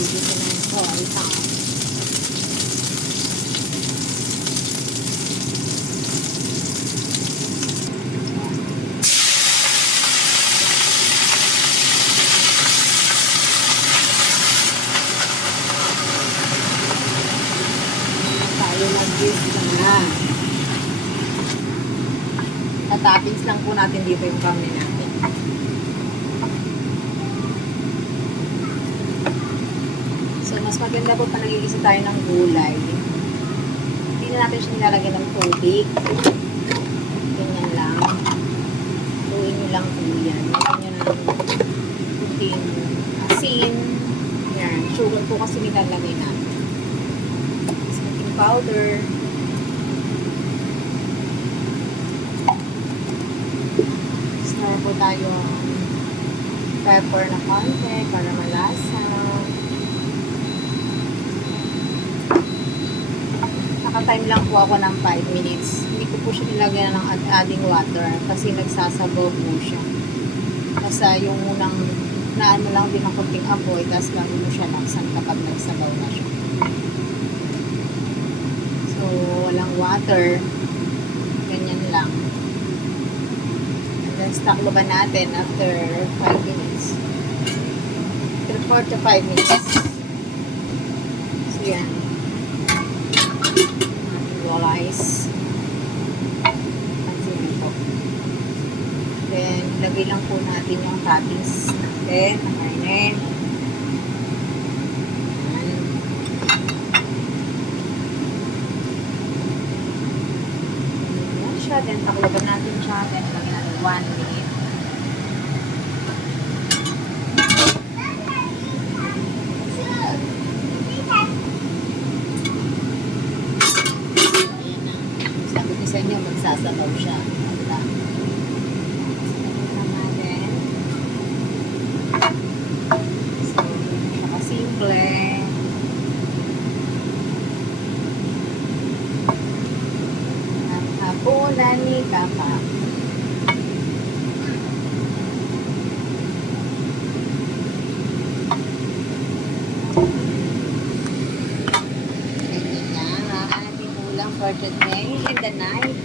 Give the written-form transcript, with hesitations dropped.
Dito na yung ito. Tayo mag-gis na. Tatoppings lang po natin dito yung karne natin. So, mas maganda po pa nagigisa tayo ng gulay. Hindi na natin siya nilalagyan ng tubig. Ganyan lang. Luin nyo lang po yan. Ganyan ng puting asin. Yan. Sugar po kasi nilalagay natin. Baking powder. Stir po tayo pepper na konti para malasa. Naka-time lang po ako ng 5 minutes. Hindi ko po siya nilagyan ng adding water kasi nagsasabaw po siya. Basta yung unang naano lang din ng konting apoy, tapos bago mo siya laksan kapag nagsabaw na siya. So, walang water. Ganyan lang. And then, takloban natin after 5 minutes. After 4 to 5 minutes. So, yan. Rice. Then, lagay lang po natin yung toppings natin na karne. Ayan siya. Then, takloban natin siya. Then, lagyan natin 1 minute. Sa inyo, magsasabaw siya. Wala. So, nakasimple. Ang hapunan ni Kapa. Ganyan na ang ating ulam for today in the night.